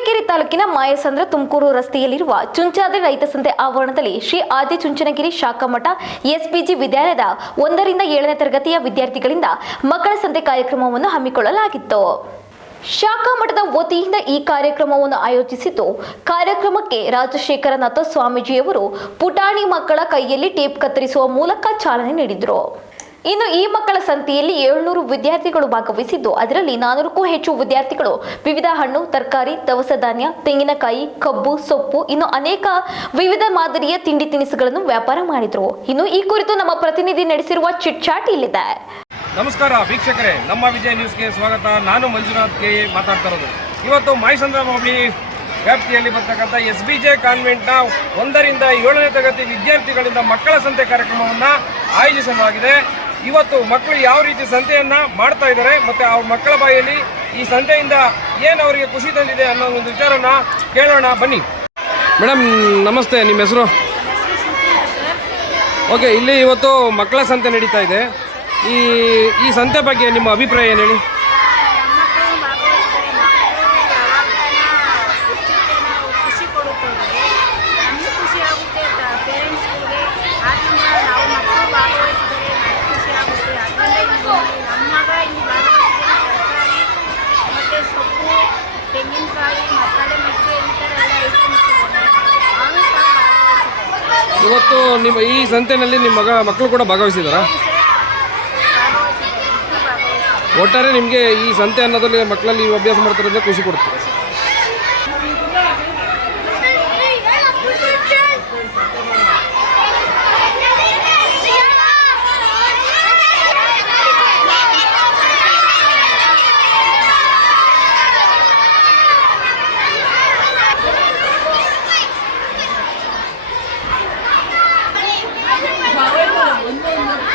ತುರುವೇಕೆರೆ ತಾಲೂಕಿನ ಮಾಯಸಂದ್ರ ತುಮಕೂರು ರಸ್ತೆಯಲ್ಲಿರುವ ಚುಂಚಾದ್ರಿ ರೈತ ಸಂತೆ ಆವರಣದಲ್ಲಿ ಶ್ರೀ ಆದಿ ಚುಂಚನಗಿರಿ ಶಾಖಾ ಮಠ, ಎಸ್ಪಿಜಿ ವಿದ್ಯಾಲಯದ ಒಂದರಿಂದ ಏಳನೇ ತರಗತಿಯ ವಿದ್ಯಾರ್ಥಿಗಳಿಂದ ಮಕ್ಕಳ ಸಂತೆ ಕಾರ್ಯಕ್ರಮವನ್ನು ಹಮ್ಮಿಕೊಳ್ಳಲಾಗಿತ್ತು. ಶಾಖಾ ಮಠದ ವತಿಯಿಂದ ಈ ಕಾರ್ಯಕ್ರಮವನ್ನು ಆಯೋಜಿಸಿದ್ದು ಕಾರ್ಯಕ್ರಮಕ್ಕೆ ರಾಜಶೇಖರನಾಥ ಸ್ವಾಮೀಜಿಯವರು ಪುಟಾಣಿ ಮಕ್ಕಳ ಕೈಯಲ್ಲಿ ಟೇಪ್ ಕತ್ತರಿಸುವ ಮೂಲಕ ಚಾಲನೆ ನೀಡಿದರು. ಇನ್ನು ಈ ಮಕ್ಕಳ ಸಂತೆಯಲ್ಲಿ ಏಳ್ನೂರು ವಿದ್ಯಾರ್ಥಿಗಳು ಭಾಗವಹಿಸಿದ್ದು, ಅದರಲ್ಲಿ ನಾನೂರಕ್ಕೂ ಹೆಚ್ಚು ವಿದ್ಯಾರ್ಥಿಗಳು ವಿವಿಧ ಹಣ್ಣು, ತರಕಾರಿ, ದವಸ ಧಾನ್ಯ, ತೆಂಗಿನಕಾಯಿ, ಕಬ್ಬು, ಸೊಪ್ಪು, ಇನ್ನು ಅನೇಕ ವಿವಿಧ ಮಾದರಿಯ ತಿಂಡಿ ತಿನಿಸುಗಳನ್ನು ವ್ಯಾಪಾರ ಮಾಡಿದ್ರು. ಇನ್ನು ಈ ಕುರಿತು ನಮ್ಮ ಪ್ರತಿನಿಧಿ ನಡೆಸಿರುವ ಚಿಟ್ ಚಾಟ್ ಇಲ್ಲಿದೆ. ನಮಸ್ಕಾರ ವೀಕ್ಷಕರೇ, ನಮ್ಮ ವಿಜಯ ನ್ಯೂಸ್ಗೆ ಸ್ವಾಗತ. ನಾನು ಮಂಜುನಾಥ್ ಕೆ ಮಾತಾಡ್ತಾ ಇರೋದು. ಇವತ್ತು ಮಾಯಸಂದ್ರ ಹೋಬಳಿ ವ್ಯಾಪ್ತಿಯಲ್ಲಿ ಬರ್ತಕ್ಕಂಥ ಎಸ್ ಬಿ ಜೆ ಕಾನ್ವೆಂಟ್ನ ಒಂದರಿಂದ ಏಳನೇ ತರಗತಿ ವಿದ್ಯಾರ್ಥಿಗಳಿಂದ ಮಕ್ಕಳ ಸಂತೆ ಕಾರ್ಯಕ್ರಮವನ್ನು ಆಯೋಜಿಸಲಾಗಿದೆ. ಇವತ್ತು ಮಕ್ಕಳು ಯಾವ ರೀತಿ ಸಂತೆಯನ್ನು ಮಾಡ್ತಾ ಇದ್ದಾರೆ ಮತ್ತು ಅವ್ರ ಮಕ್ಕಳ ಬಾಯಲ್ಲಿ ಈ ಸಂತೆಯಿಂದ ಏನು ಅವರಿಗೆ ಖುಷಿ ತಂದಿದೆ ಅನ್ನೋ ಒಂದು ವಿಚಾರನ ಕೇಳೋಣ, ಬನ್ನಿ. ಮೇಡಮ್ ನಮಸ್ತೆ, ನಿಮ್ಮ ಹೆಸರು? ಓಕೆ, ಇಲ್ಲಿ ಇವತ್ತು ಮಕ್ಕಳ ಸಂತೆ ನಡೀತಾ ಇದೆ. ಈ ಈ ಸಂತೆ ಬಗ್ಗೆ ನಿಮ್ಮ ಅಭಿಪ್ರಾಯ ಏನು ಹೇಳಿ ಮಕ್ಕಳು ಭಾಗವಹಿಸ್ತಾರೆ ಮಕ್ಕಳು ಯಾವಾಗ ಉಚಿತನ ಖುಷಿ ಕೊಡುತ್ತದೆ ನಮಗೂ ಖುಷಿ ಆಗುತ್ತೆ ಪೇರೆಂಟ್ಸ್ಗಳಿಗೆ ಆದ್ದರಿಂದ ನಾವು ಮಕ್ಕಳು ಭಾಗವಹಿಸಿದರೆ ನಮಗೂ ಖುಷಿ ಆಗುತ್ತೆ ಅದರಿಂದ ಇಲ್ಲಿ ಬಂದ್ವಿ. ನಮ್ಮ ಮಗ ಇಲ್ಲಿ ಭಾಗವಹಿಸಿದರೆ ತರಕಾರಿ ಮತ್ತು ಸೊಪ್ಪು ತೆಂಗಿನಕಾಯಿ ಮಸಾಲೆ ಮಜ್ಜಿಗೆ ಈ ಥರ ಎಲ್ಲ ಐಟಮ್ ಇಟ್ಟಿದ್ದಾನೆ ಅವನು ಸಹ ಭಾಗವಹಿಸಿದ್ದಾನೆ ಇವತ್ತು ನಿಮ್ಮ ಈ ಸಂತೆನಲ್ಲಿ ನಿಮ್ಮ ಮಗ, ಮಕ್ಕಳು ಕೂಡ ಭಾಗವಹಿಸಿದಾರಾ? ಒಟ್ಟಾರೆ ನಿಮಗೆ ಈ ಸಂತೆ ಅನ್ನೋದ್ರಲ್ಲಿ ಮಕ್ಕಳಲ್ಲಿ ಅಭ್ಯಾಸ ಮಾಡ್ತಾರೆ ಖುಷಿ ಕೊಡುತ್ತೆ. 원래